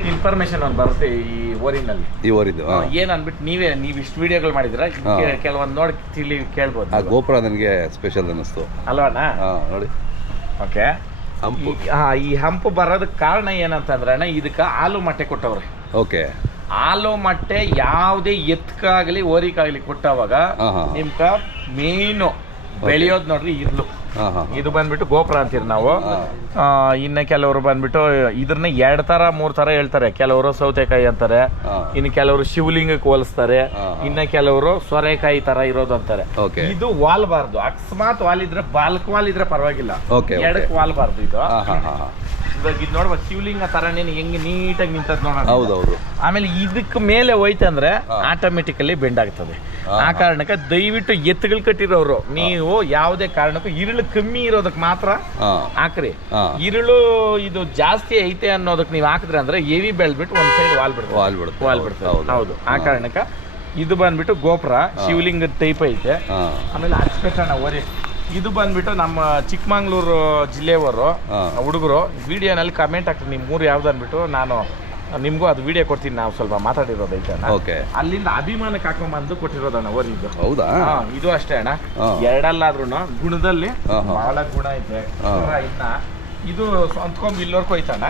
Information ಒಂದು ಬರುತ್ತೆ ಈ ಓರಿನಲ್ಲಿ. ಈ ಓರಿದ್ದು ಏನ್ ಅನ್ಬಿಟ್ಟು ನೀವು ಇಷ್ಟು ವಿಡಿಯೋಗಳು ಮಾಡಿದ್ರ ಕೆಲವೊಂದು ನೋಡಿ ತಿಳಿ ಕೇಳ್ಬೋದು. ಆ ಗೋಪುರ ನನಗೆ ಸ್ಪೆಷಲ್ ಅನ್ನಿಸ್ತು ಅಲ್ವಣ್ಣ? ನೋಡಿ. ಓಕೆ. ಈ ಹಂಪು ಬರೋದಕ್ಕೆ ಕಾರಣ ಏನಂತಂದ್ರೆ ಅಣ್ಣ, ಇದಕ್ಕೆ ಹಾಲು ಮೊಟ್ಟೆ ಕೊಟ್ಟವ್ರೆ. ಓಕೆ. ಹಾಲು ಮೊಟ್ಟೆ ಯಾವುದೇ ಎತ್ಕಾಗ್ಲಿ ಓರಿಕಾಗ್ಲಿ ಕೊಟ್ಟವಾಗ ನಿಮ್ಕ ಮೇನು ಬೆಳೆಯೋದು ನೋಡ್ರಿ ಇರ್ಲು. ಇದು ಬಂದ್ಬಿಟ್ಟು ಗೋಪುರ ಅಂತೀರಿ ನಾವು. ಇನ್ನ ಕೆಲವರು ಬಂದ್ಬಿಟ್ಟು ಇದ್ರನ್ನ 2 ತರ 3 ತರ ಹೇಳ್ತಾರೆ. ಕೆಲವರು ಸೌತೆಕಾಯಿ ಅಂತಾರೆ, ಇನ್ನು ಕೆಲವರು ಶಿವಲಿಂಗಕ್ಕೆ ಹೋಲಿಸ್ತಾರೆ, ಇನ್ನ ಕೆಲವರು ಸೊರೆಕಾಯಿ ತರ ಇರೋದು ಅಂತಾರೆ. ಇದು ವಾಲ್ಬಾರ್ದು. ಅಕಸ್ಮಾತ್ ವಾಲಿದ್ರೆ ಬಾಲ್ಕ್ ವಾಲಿದ್ರೆ ಪರವಾಗಿಲ್ಲ, ಎಡಕ್ ವಾಲ್ಬಾರ್ದು ಇದು. ಇವಾಗ ಇದು ನೋಡುವ ಶಿವಲಿಂಗ ತರನೇ ಹೆಂಗೆ ನೀಟಾಗಿ ನಿಂತದ್ ನೋಡೋಣ. ಹೌದೌದು. ಆಮೇಲೆ ಇದಕ್ಕೆ ಮೇಲೆ ಹೋಯ್ತಂದ್ರೆ ಆಟೋಮೆಟಿಕಲಿ ಬೆಂಡ್ ಆಗ್ತದೆ. ಆ ಕಾರಣಕ್ಕೆ ದಯವಿಟ್ಟು ಎತ್ತುಗಳು ಕಟ್ಟಿರೋರು ನೀವು ಯಾವುದೇ ಕಾರಣಕ್ಕೂ ಇರುಳು ಕಮ್ಮಿ ಇರೋದಕ್ಕೆ ಮಾತ್ರ ಹಾಕ್ರಿ. ಇರುಳು ಇದು ಜಾಸ್ತಿ ಐತೆ ಅನ್ನೋದಕ್ಕೆ ನೀವು ಹಾಕಿದ್ರೆ ಅಂದ್ರೆ ಹೆವಿ ಬೆಳ್ಬಿಟ್ಟು ಒಂದ್ ಸೈಡ್ ವಾಲ್ ಬಿಡ್ತದೆ. ಹೌದು. ಆ ಕಾರಣಕ್ಕೆ ಇದು ಬಂದ್ಬಿಟ್ಟು ಗೋಪುರ ಶಿವಲಿಂಗ ಟೈಪ್ ಐತೆ. ಆಮೇಲೆ ಹಚ್ಬೇಕಣ್ಣ ಓರಿ. ಇದು ಬಂದ್ಬಿಟ್ಟು ನಮ್ಮ ಚಿಕ್ಕಮಂಗ್ಳೂರು ಜಿಲ್ಲೆಯವರು ಹುಡುಗರು ವಿಡಿಯೋನಲ್ಲಿ ಕಮೆಂಟ್ ಆಗ್ತದೆ ನಿಮ್ಮ ಊರು ಯಾವ್ದು ಅಂದ್ಬಿಟ್ಟು. ನಾನು ನಿಮ್ಗೂ ಅದು ವಿಡಿಯೋ ಕೊಡ್ತೀನಿ. ನಾವು ಸ್ವಲ್ಪ ಮಾತಾಡಿರೋದು ಐತೆ ಅಣ್ಣ. ಅಲ್ಲಿಂದ ಅಭಿಮಾನಕ್ಕೆ ಹಾಕೊಂಬಂದು ಕೊಟ್ಟಿರೋದಣ್ಣ ಓರಿದ್ದು. ಹೌದಾ? ಇದು ಅಷ್ಟೇ ಅಣ್ಣ. ಎರಡಲ್ಲಾದ್ರೂ ಗುಣದಲ್ಲಿ ಬಹಳ ಗುಣ ಐತೆ. ಇನ್ನ ಇದು ಅಂದ್ಕೊಂಡ್ ಇಲ್ಲೋರ್ಗೂ ಐತಣ್ಣ.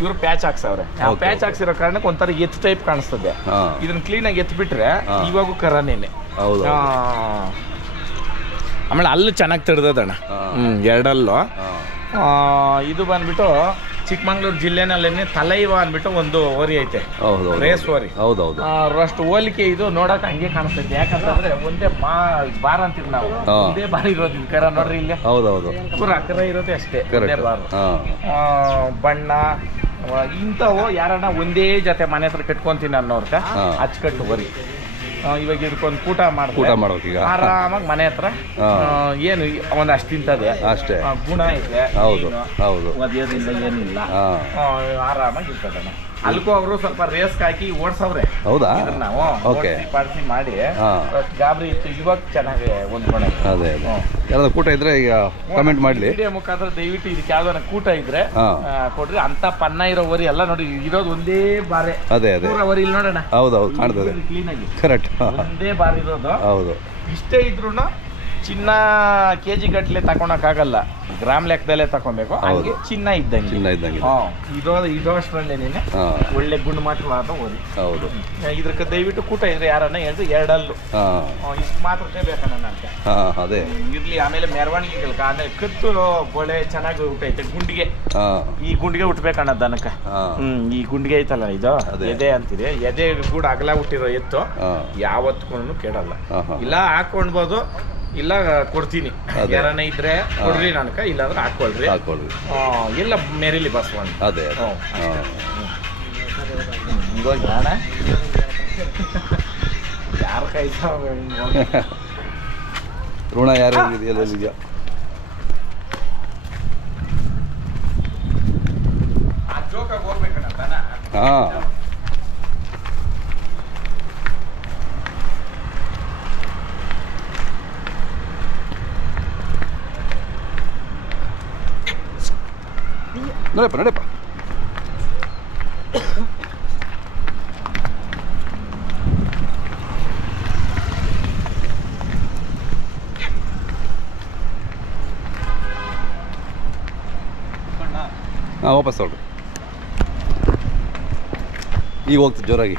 ಇವ್ರು ಪ್ಯಾಚ್ ಹಾಕ್ಸವ್ರೆ. ಪ್ಯಾಚ್ ಹಾಕ್ಸಿರೋ ಕಾರಣಕ್ಕೆ ಒಂಥರ ಎತ್ ಟೈಪ್ ಕಾಣಿಸ್ತದೆ. ಇದನ್ನ ಕ್ಲೀನಾಗಿ ಎತ್ ಬಿಟ್ರೆ ಇವಾಗೂ ಕರನೇನೆ. ಆಮೇಲೆ ಅಲ್ಲೂ ಚೆನ್ನಾಗಿ ತೆಡ್ದದಣ್ಣ. ಎರಡಲ್ಲೂ. ಇದು ಬಂದ್ಬಿಟ್ಟು ಚಿಕ್ಕಮಂಗ್ಳೂರು ಜಿಲ್ಲೆನಲ್ಲೇನೆ ತಲೈವ ಅಂದ್ಬಿಟ್ಟು ಒಂದು ಓರಿ ಐತೆ, ರೇಸ್ ಓರಿ. ಅಷ್ಟು ಹೋಲಿಕೆ ಇದು ನೋಡಕ್ ಹಂಗೆ ಕಾಣಿಸ್ತೈತೆ. ಯಾಕಂತಂದ್ರೆ ಒಂದೇ ಬಾರ್ ಅಂತೀವಿ ನಾವು. ಒಂದೇ ಬಾರ್ ಇರೋದು ಕರ ನೋಡ್ರಿ ಇಲ್ಲಿ. ಪೂರ ಕರ ಇರೋದೇ ಅಷ್ಟೇ, ಒಂದೇ ಬಾರ್. ಬಣ್ಣ ಇಂಥವು ಯಾರನ್ನ ಒಂದೇ ಜೊತೆ ಮನೆ ಹತ್ರ ಕಟ್ಕೊಂತೀನಿ ಅನ್ನೋರ್ಕ ಅಚ್ಚುಕಟ್ಟು ಓರಿ. ಇವಾಗ ಇದಕ್ಕೊಂದು ಕೂಟ ಮಾಡ್ಬೇಕು ಆರಾಮಾಗಿ ಮನೆ ಹತ್ರ. ಏನು ಒಂದಷ್ಟು ತಿಂತದೆ ಅಷ್ಟೇ, ಗುಣ ಐತೆ. ಒದೆಯೋದ್ರಿಂದ ಏನಿಲ್ಲ, ಆರಾಮಾಗಿ ಇರ್ತದಣ್ಣ. ಅಲ್ಕೋ ಅವರು ಸ್ವಲ್ಪ ರೇಸ್ ಹಾಕಿ ಓಡಿಸವ್ರೆ. ಹೌದಾ? ನಾವು ಪಾರ್ಟಿ ಮಾಡಿ ಗಾಬರಿ ಇತ್ತು. ಇವಾಗ ಚೆನ್ನಾಗಿ ಹೊಂದ್ಕೊಂಡೆ. ಕೂಟ ಇದ್ರೆ ಈಗ ಕಮೆಂಟ್ ಮಾಡ್ಲಿ. ವಿಡಿಯೋ ಮುಖಾಂತರ ದಯವಿಟ್ಟು ಇದಕ್ಕೆ ಯಾವ್ದಾರ ಕೂಟ ಇದ್ರೆ ಕೊಡ್ರಿ. ಅಂತ ಪನ್ನ ಇರೋ ವರಿ ಎಲ್ಲ ನೋಡಿ ಇರೋದು ಒಂದೇ ಬಾರೆ. ವರಿ ಇಲ್ಲಿ ನೋಡೋಣ. ಹೌದೌದು, ಕಾಣ್ತದೆ ಕ್ಲೀನ್ ಆಗಿ. ಕರೆಕ್ಟ್. ಒಂದೇ ಬಾರ್ ಇರೋದು. ಹೌದು. ಇಷ್ಟೇ ಇದ್ರು ಚಿನ್ನ ಕೆಜಿ ಗಟ್ಲೆ ತಗೊಳಕ್ಕಾಗಲ್ಲ, ಗ್ರಾಮ್ ಲೆಕ್ಕದಲ್ಲೇ ತಗೊಬೇಕು. ಹಂಗೆ ಚಿನ್ನ ಇದ್ದಂಗೆ ಇದೋ ಅಷ್ಟರಲ್ಲೇನೆ ಒಳ್ಳೆ ಗುಣಮಟ್ಟವಾದ ಓದಿ. ಹೌದು. ಇದ್ರಕ್ಕೆ ದಯವಿಟ್ಟು ಕೂಟ ಇದ್ರೆ ಯಾರನ್ನ ಹೇಳಿದ್ರು ಎರಡಲ್ಲೂ ಇಷ್ಟು ಮಾತ್ರನೇ ಬೇಕಣ್ಣ ಅಂತ. ಅದೇ ಇರ್ಲಿ. ಆಮೇಲೆ ಮೆರವಣಿಗೆಗಳಿಗೆ ಆಮೇಲೆ ಕತ್ತು ಬೊಳೆ ಚೆನ್ನಾಗಿ ಹುಟ್ಟೈತೆ. ಗುಂಡಿಗೆ, ಈ ಗುಂಡಿಗೆ ಹುಟ್ಬೇಕಣ್ಣ ದನಕ್ಕ. ಈ ಗುಂಡಿಗೆ ಐತಲ್ಲ ಇದು ಎದೆ ಅಂತಿದೆ. ಎದೆ ಕೂಡ ಅಗಲ ಹುಟ್ಟಿರೋ ಎತ್ತು ಯಾವತ್ತೂ ಕೆಡಲ್ಲ. ಇಲ್ಲ ಹಾಕೊಂಡ್ಬೋದು, ಇಲ್ಲ ಕೊಡ್ತೀನಿ. ಯಾರನ್ನ ಇದ್ರೆ ಕೊಡ್ರಿ ನನಕ, ಇಲ್ಲಾಂದ್ರೆ ಹಾಕೊಳ್ರಿ. ಎಲ್ಲ ಮೇರಿಲಿ ಬಸ್ಕೊಂಡು. ಅದೇ ಹಿಂಗೋಗಿ ನಾಣ ಯಾರ ಕೈ ಋಣ ಯಾರು ಇದೆಯಾ? ಆ ಜೋಕಾಗಿ ಹೋಗ್ಬೇಕಣ್ಣ ದನ. ನಡೆಯಪ್ಪ. ವಾಪಸ್ ಹೊರಡ್ರಿ. ಈಗ ಹೋಗ್ತದೆ ಜೋರಾಗಿ.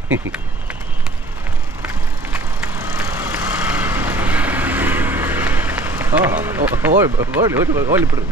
ಓಡಿ ಬಿಡ್ರಿ.